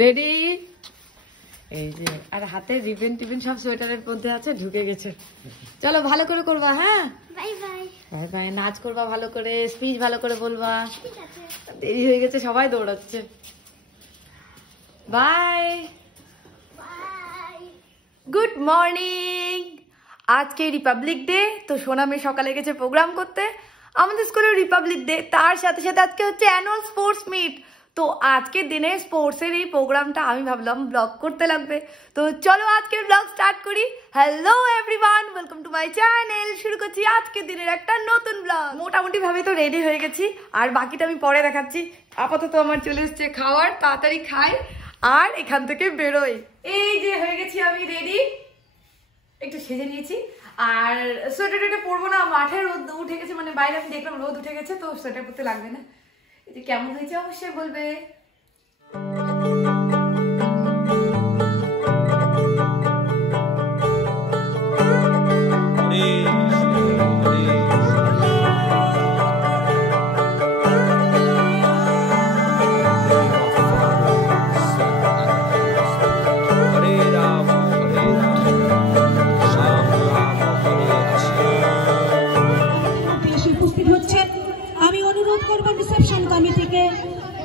Ready? এই যে আর হাতে রিবেন টিবেন সব সোয়েটারের মধ্যে আছে, ঢুকে গেছে। চলো ভালো করে করবা। হ্যাঁ, বাই বাই। Bye bye. নাচ করবা ভালো করে, স্পিচ ভালো করে বলবা। দেরি হয়ে গেছে, সবাই দৌড়াচ্ছে। Bye bye. Good morning. আজকে রিপাবলিক ডে, তো সোনা মেয়ে সকালে গেছে প্রোগ্রাম করতে। আমাদের স্কুলে রিপাবলিক ডে, তার সাথে সাথে আজকে হচ্ছে অ্যানুয়াল স্পোর্টস মিট। তো আজকের দিনে স্পোর্টসের এই প্রোগ্রামটা আমি ভাবলাম ব্লগ করতে লাগবে, তো চলো আজকের ব্লগ স্টার্ট করি। Hello everyone, welcome to my channel. শুরু করছি আজকের দিনের একটা নতুন ব্লগ। মোটামুটি ভাবে তো রেডি হয়ে গেছি, আর বাকিটা আমি পরে দেখাচ্ছি। আপাতত আমার চলে এসছে খাওয়ার, তাড়াতাড়ি খাই আর এখান থেকে বেরোই। এই যে হয়ে গেছি আমি রেডি, একটু সেজে নিয়েছি। আর সোয়েটারটা পরবো না, মাঠে রোদ উঠে গেছে, মানে বাইরে আমি দেখলাম রোদ উঠে গেছে, তো সোয়েটার পরতে লাগবে না। এটা কেমন হয়েছে অবশ্যই বলবে।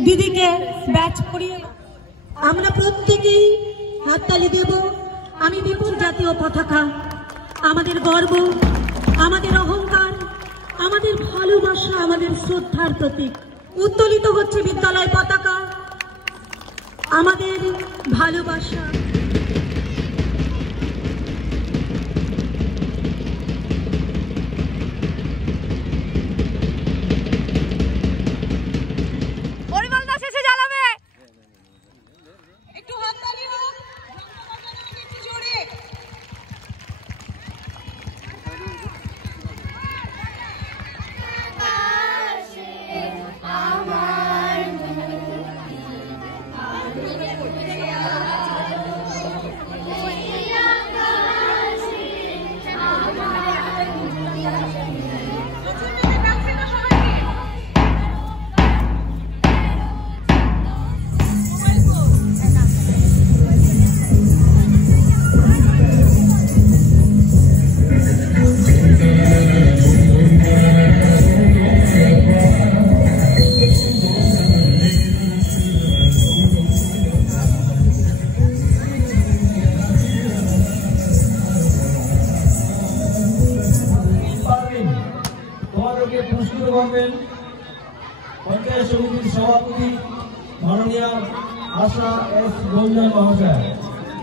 দিদিকে ব্যাচ করিয়ে আমরা প্রত্যেকেই হাততালি দেব। আমি বিপুল জাতীয় পতাকা, আমাদের গর্ব, আমাদের অহংকার, আমাদের ভালোবাসা, আমাদের শ্রদ্ধার প্রতীক। উত্তোলিত হচ্ছে বিদ্যালয় পতাকা, আমাদের ভালোবাসা। পঞ্চায়েত সমিতির সভাপতি মাননীয় আশা এস রঞ্জন মহাশয়,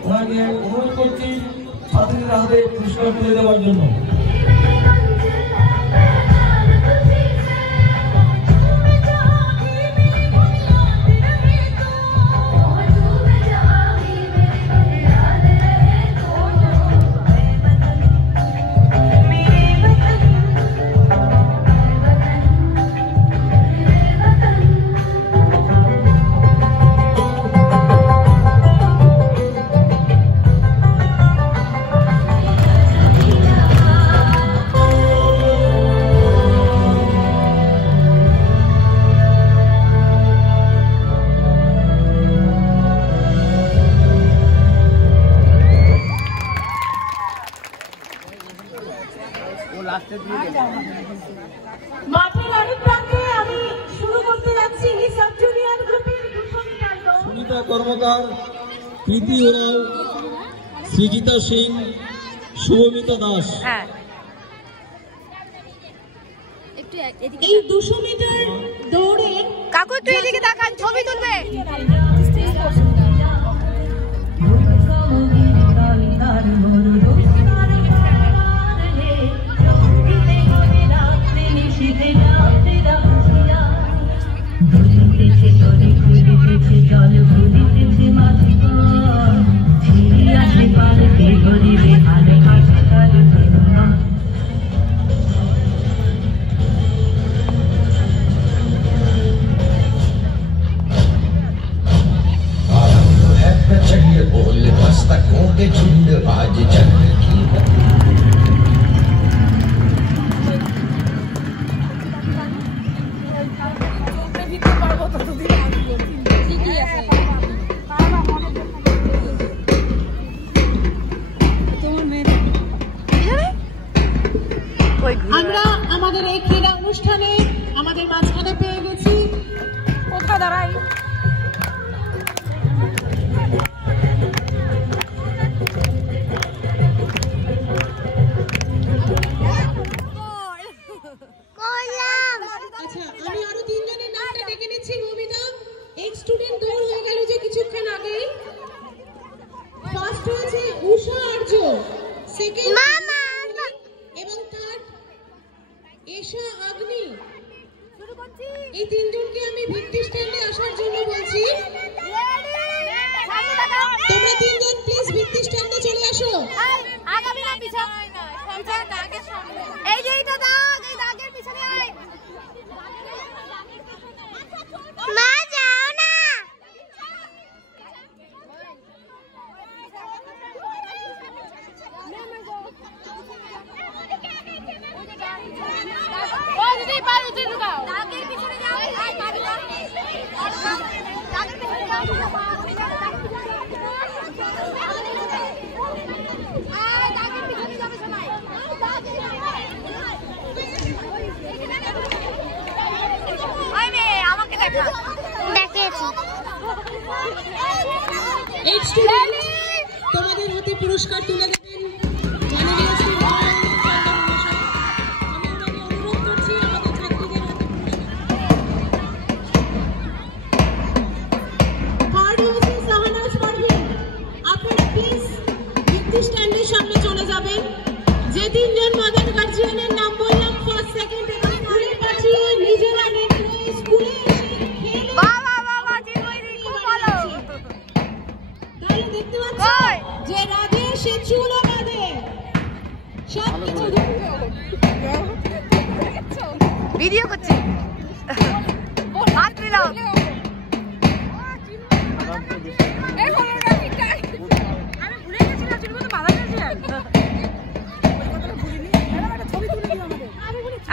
ওনাকে অনুরোধ করছি ছাত্রীদের হাতে পুরস্কার তুলে দেওয়ার জন্য। মাঠের আরেক প্রান্তে আমি শুরু করতে যাচ্ছি সাব জুনিয়র গ্রুপের 200 মিটার দৌড়। সুনিতা কর্মকার, প্রীতি ওরাও, সৃজিতা সিং, শুভমিতা দাস। এই 200 মিটার দৌড়ে কাকু তুই এদিকে দেখান, ছবি তুলবে। জল ভুলিতেছে মাঝি नागछिंद आज चंद्र की আমরা আমাদের এই ক্রীড়া অনুষ্ঠানে আমাদের মাঝখানে পেয়ে গেছি কোথা দাঁড়াই আচ্ছা আমি আরো তিনজনের নামটা ডেকে নিচ্ছি গোবিদা এক স্টুডেন্ট দূর হয়ে গেল যে কিছুক্ষণ আগে ফার্স্ট হয়েছে উষা আর্য সেকেন্ড মামা এবং থার্ড এশা আগ্নি এই তিনজনকে আমি ভিত্তি স্ট্যান্ডে আসার জন্য বলছি তোমরা তিনজন প্লিজ ভিত্তি স্ট্যান্ডে চলে আসো আগামী না পিছনে দাগের সামনে এই যে এইটা দাগ এই দাগের পিছনে আয় মা যাও না ও দিদি পার উঠে ঢুকাও দাগের পিছনে যাও আয় পার দাগের পিছনে যাও এই স্টুডেন্ট তোমাদের হাতে পুরস্কার তুলে দেবেন মাননীয় শ্রী আমি অনুরোধ করছি আমাদের ছাত্রীদের হাতে থার্ড হয়েছে শাহনাজ পারভিন আপনারা প্লিজ ভিত্তি স্ট্যান্ডের সামনে চলে যাবেন যে তিনজন মাদার গার্জিয়ানের নাম বললাম ফার্স্ট সেকেন্ড এবং স্কুলে পাঠিয়ে নিজেরা স্কুলে দেখতে পাচ্ছ যে রাধে সে চুলো বাঁধে সবকিছু ভিডিও করছি হাত মিলাও আমি ভুলে গেছিলাম চুলগুলো বাঁধা গেছে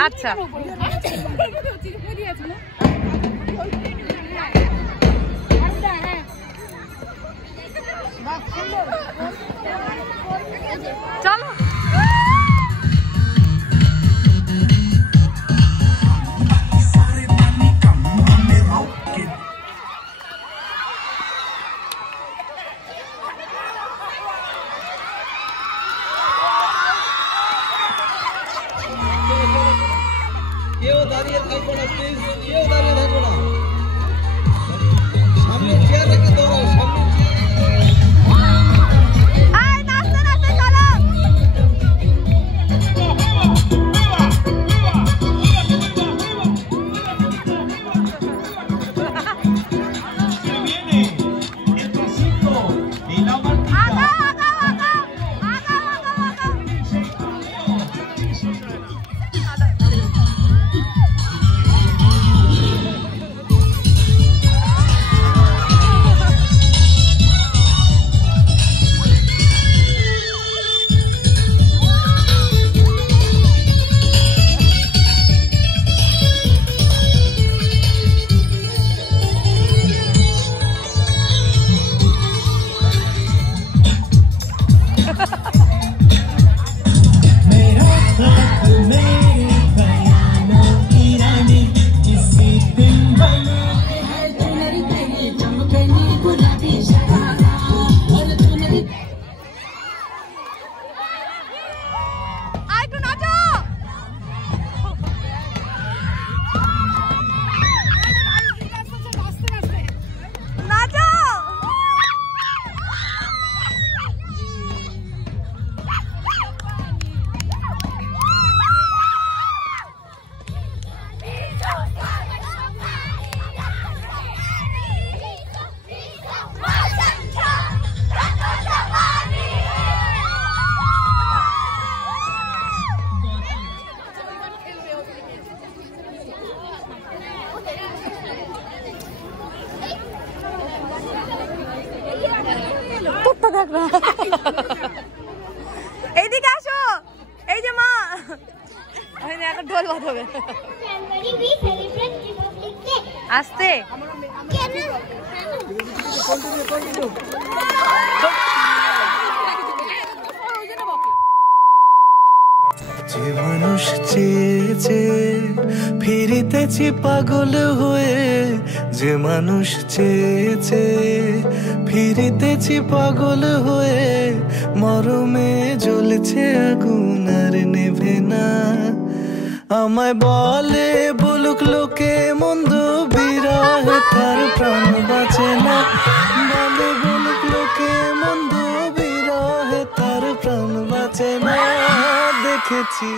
আচ্ছা চলো কেউ দাঁড়িয়ে থাকবো না প্লিজ কেউ দাঁড়িয়ে থাকবো না সামনে চেয়ার রেখে দৌড়াও সামনে থাক না। এইদিকে আসো, এই যে মা এখন ঢোল বাজাবে। আসতে যে মানুষ চেয়েছে ফিরিতেছি পাগল হয়ে, যে মানুষ চেয়েছে ফিরিতেছি পাগল হয়ে, মরমে জ্বলছে আগুন আর নেভে না। আমায় বলে বলুক লোকে মন্দ, বিরহে তার প্রাণ বাঁচে না। বলে বলুক লোকে মন্দ, বিরহে তার প্রাণ বাঁচে না। দেখেছি